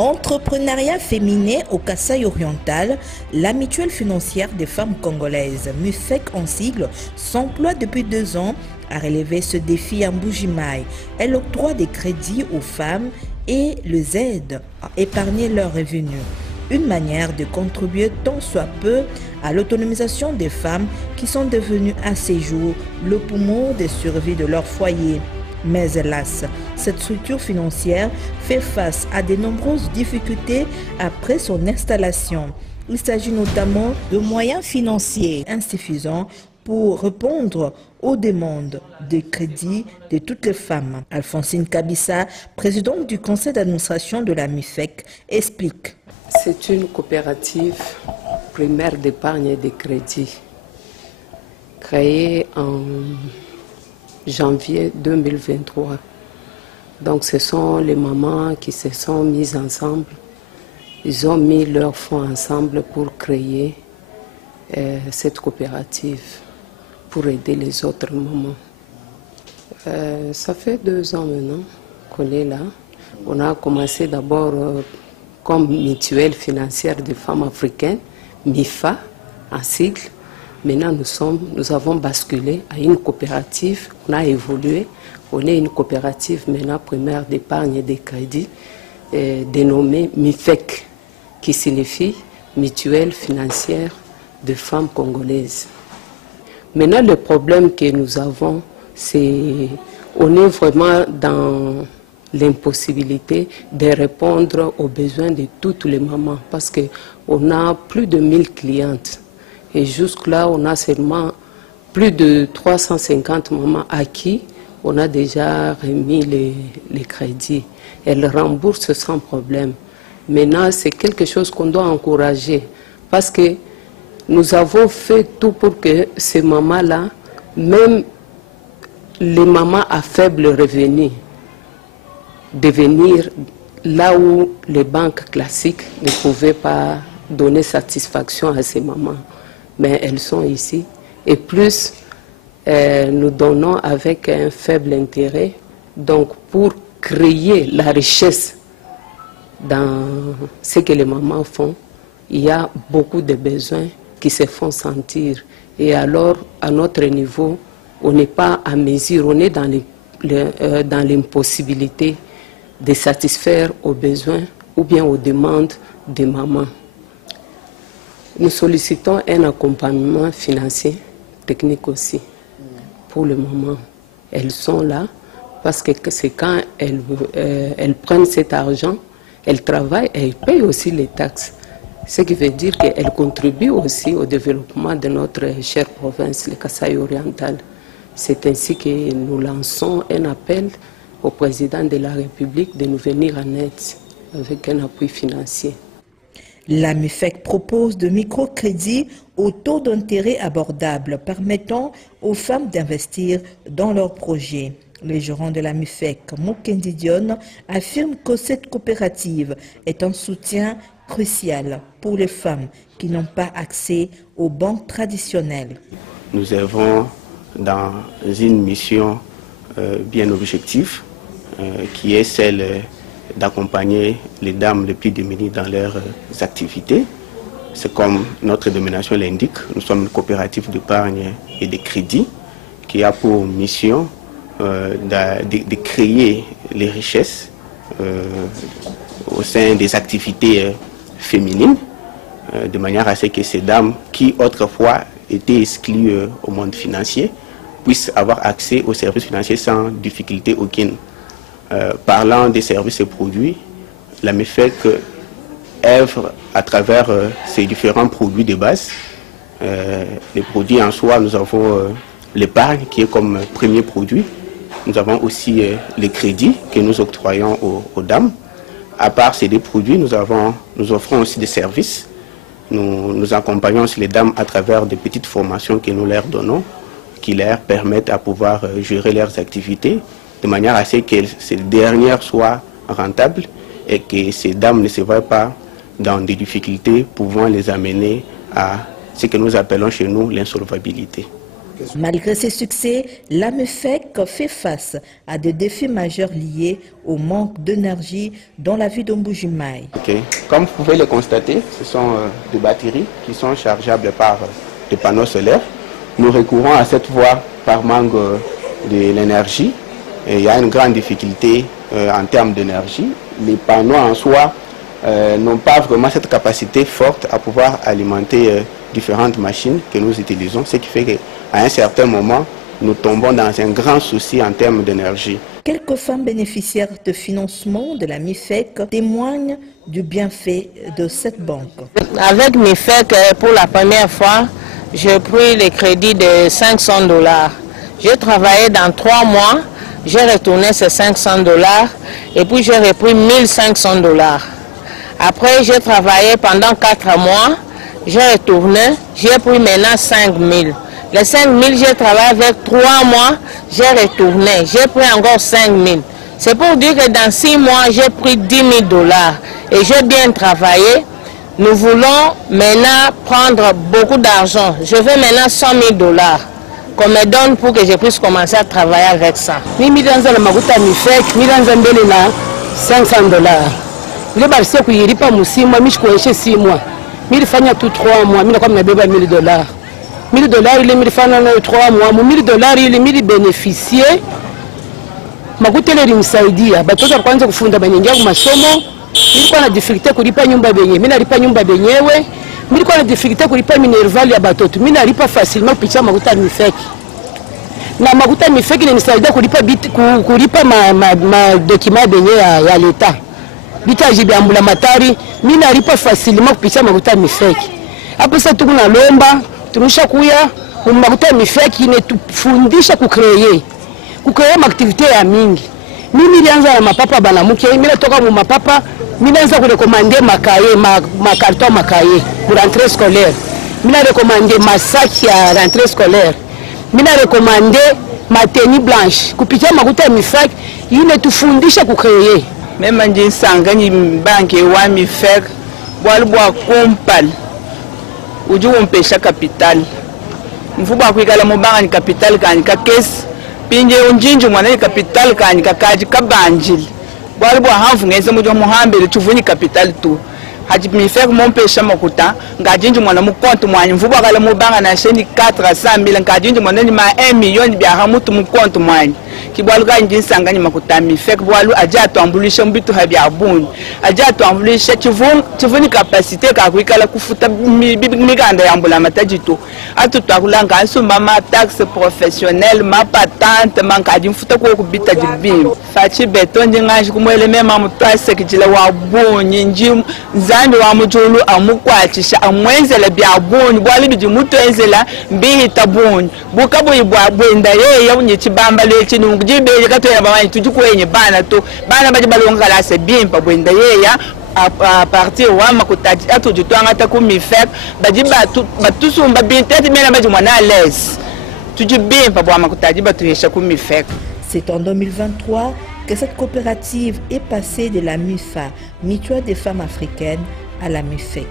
Entrepreneuriat féminin au Kasaï oriental, la mutuelle financière des femmes congolaises, MUFEC en sigle, s'emploie depuis 2 ans à relever ce défi en Mbuji-Mayi. Elle octroie des crédits aux femmes et les aide à épargner leurs revenus. Une manière de contribuer tant soit peu à l'autonomisation des femmes qui sont devenues à ces jours le poumon de survie de leur foyer. Mais hélas, cette structure financière fait face à de nombreuses difficultés après son installation. Il s'agit notamment de moyens financiers insuffisants pour répondre aux demandes de crédit de toutes les femmes. Alphonsine Kabissa, présidente du conseil d'administration de la MUFEC, explique. C'est une coopérative primaire d'épargne et de crédit créée en janvier 2023. Donc ce sont les mamans qui se sont mises ensemble. Ils ont mis leurs fonds ensemble pour créer cette coopérative, pour aider les autres mamans. Ça fait 2 ans maintenant qu'on est là. On a commencé d'abord comme mutuelle financière des femmes africaines, MIFA en sigle. Maintenant, nous avons basculé à une coopérative, on a évolué. On est une coopérative maintenant primaire d'épargne et de crédit dénommée MIFEC, qui signifie Mutuelle financière de femmes congolaises. Maintenant, le problème que nous avons, c'est qu'on est vraiment dans l'impossibilité de répondre aux besoins de toutes les mamans parce qu'on a plus de 1000 clientes. Et jusque-là, on a seulement plus de 350 mamans à qui on a déjà remis les crédits. Elles remboursent sans problème. Maintenant, c'est quelque chose qu'on doit encourager parce que nous avons fait tout pour que ces mamans-là, même les mamans à faible revenu, devenir là où les banques classiques ne pouvaient pas donner satisfaction à ces mamans. Mais elles sont ici. Et plus nous donnons avec un faible intérêt, donc pour créer la richesse dans ce que les mamans font, il y a beaucoup de besoins qui se font sentir. Et alors, à notre niveau, on n'est pas à mesure, on est dans l'impossibilité de satisfaire aux besoins ou bien aux demandes des mamans. Nous sollicitons un accompagnement financier, technique aussi. Pour le moment, elles sont là parce que c'est quand elles prennent cet argent, elles travaillent et elles payent aussi les taxes. Ce qui veut dire qu'elles contribuent aussi au développement de notre chère province, le Kasaï oriental. C'est ainsi que nous lançons un appel au président de la République de nous venir en aide avec un appui financier. La MUFEC propose de microcrédits au taux d'intérêt abordable permettant aux femmes d'investir dans leurs projets. Le gérant de la MUFEC, Mukendi Dion, affirme que cette coopérative est un soutien crucial pour les femmes qui n'ont pas accès aux banques traditionnelles. Nous œuvrons dans une mission bien objective qui est celle d'accompagner les dames les plus démunies dans leurs activités. C'est comme notre dénomination l'indique, nous sommes une coopérative d'épargne et de crédit qui a pour mission de créer les richesses au sein des activités féminines, de manière à ce que ces dames qui autrefois étaient exclues au monde financier puissent avoir accès aux services financiers sans difficulté aucune. Parlant des services et produits, la MUFEC œuvre à travers ces différents produits de base. Les produits en soi, nous avons l'épargne qui est comme premier produit. Nous avons aussi les crédits que nous octroyons aux dames. À part ces 2 produits, nous offrons aussi des services. Nous accompagnons aussi les dames à travers des petites formations que nous leur donnons, qui leur permettent à pouvoir gérer leurs activités, de manière à ce que ces dernières soient rentables et que ces dames ne se voient pas dans des difficultés pouvant les amener à ce que nous appelons chez nous l'insolvabilité. Malgré ses succès, la MUFEC fait face à des défis majeurs liés au manque d'énergie dans la ville d'Ombujimai. Comme vous pouvez le constater, ce sont des batteries qui sont chargeables par des panneaux solaires. Nous recourons à cette voie par manque de l'énergie. Il y a une grande difficulté en termes d'énergie. Les panneaux en soi n'ont pas vraiment cette capacité forte à pouvoir alimenter différentes machines que nous utilisons, ce qui fait qu'à un certain moment, nous tombons dans un grand souci en termes d'énergie. Quelques femmes bénéficiaires de financement de la MIFEC témoignent du bienfait de cette banque. Avec MIFEC, pour la première fois, j'ai pris le crédit de $500. J'ai travaillé dans 3 mois, j'ai retourné ces $500 et puis j'ai repris $1500. Après, j'ai travaillé pendant 4 mois, j'ai retourné, j'ai pris maintenant 5000. Les 5000, j'ai travaillé avec 3 mois, j'ai retourné, j'ai pris encore 5000. C'est pour dire que dans 6 mois, j'ai pris $10 000 et j'ai bien travaillé. Nous voulons maintenant prendre beaucoup d'argent. Je veux maintenant $100 000 qu'on me donne pour que je puisse commencer à travailler avec ça. Mimi danza la makuta MIFEC, mimi danza mbele na $500. Ile barisi kuilipa musimu, mimi kueshe 6 mois. Mimi fanya tu 3 mois, mimi nakuwa nabeba $1000. $1000 ile mimi fanya na 3 mois, $1000 ile mimi bénéficier. Makuta ile limsaidia, batoto kwanza kufunda banyingia kwa masomo. Nilikuwa na difficulté kulipa nyumba benyewe. Mimi nalipa nyumba benyewe. Nilikuwa na difficulté kulipa minerval ya batoto. Mimi nalipa facilement kupitia makuta MIFEC. Na makuta MIFEC inanisaidia kulipa ma document benyewe ya leta. Bitaji bya mbulamatari, mimi nalipa facilement kupitia makuta MIFEC. Hapo sasa tuko na lomba, tunusha kuya makuta MIFEC inatufundisha kucreate activité ya mingi. Mimi nilianza na mapapa banamuke, mimi natoka mu mapapa, mimi naanza kurekomande makaye, makarton makaye pour rentrée scolaire. Mimi na rekomande masaki ya rentrée scolaire. Mimi na rekomande mateni blanche. Kupitia makuta MIFEC inatufundisha kucreate. Mema njinsanga ni banki wa MIFEC bwalibwa kompal ujuwo mpesha capital mfuba kwikala mubanga ni capital kanika kesi pinje unjinji mwana ni capital kanika kaji kabanjili bwalibwa hafu ngeze mujo muhambele tuvuni capital tu haji MIFEC mompesha makuta ngajinji mwana mukonto mwanyi mfuba kala mubanga na sheni 400,000 ngajinji mwana ni ma 1 million bya hamutu mukonto mwanyi kibwalu ka njinsanga ni makuta MIFEC bwalu aja tuambulisha mbitu habya buni aja tuambulisha chivuni capacité ka kwikala kufuta miganda ya mbula matajito atu twakulanga ansumba ma taxe professionnelle ma patente mankaji mfuta ko kubita jibim fachi beton njingaji kumwele mema mutwase kijila wa buni nji nzambi wa mujulu amukwachisha amwenzela bya buni bwalu biji mutwenzela mbihi tabuni bukabu ibwa bwenda ye unyichibamba lechi jibe katwela bamanyi tujukwenye bana to bana baje balonga la se bien pa bwenda yeya a partir wa makutaji atujutwanga ta ku MIFEC baji batusumba bien tete mena baje mwana à l'aise tuji bien pa bwa makutaji batuyesha ku MIFEC. C'est en 2023 que cette coopérative est passée de la MUFA, Mutuelle des femmes africaines, à la MIFEC.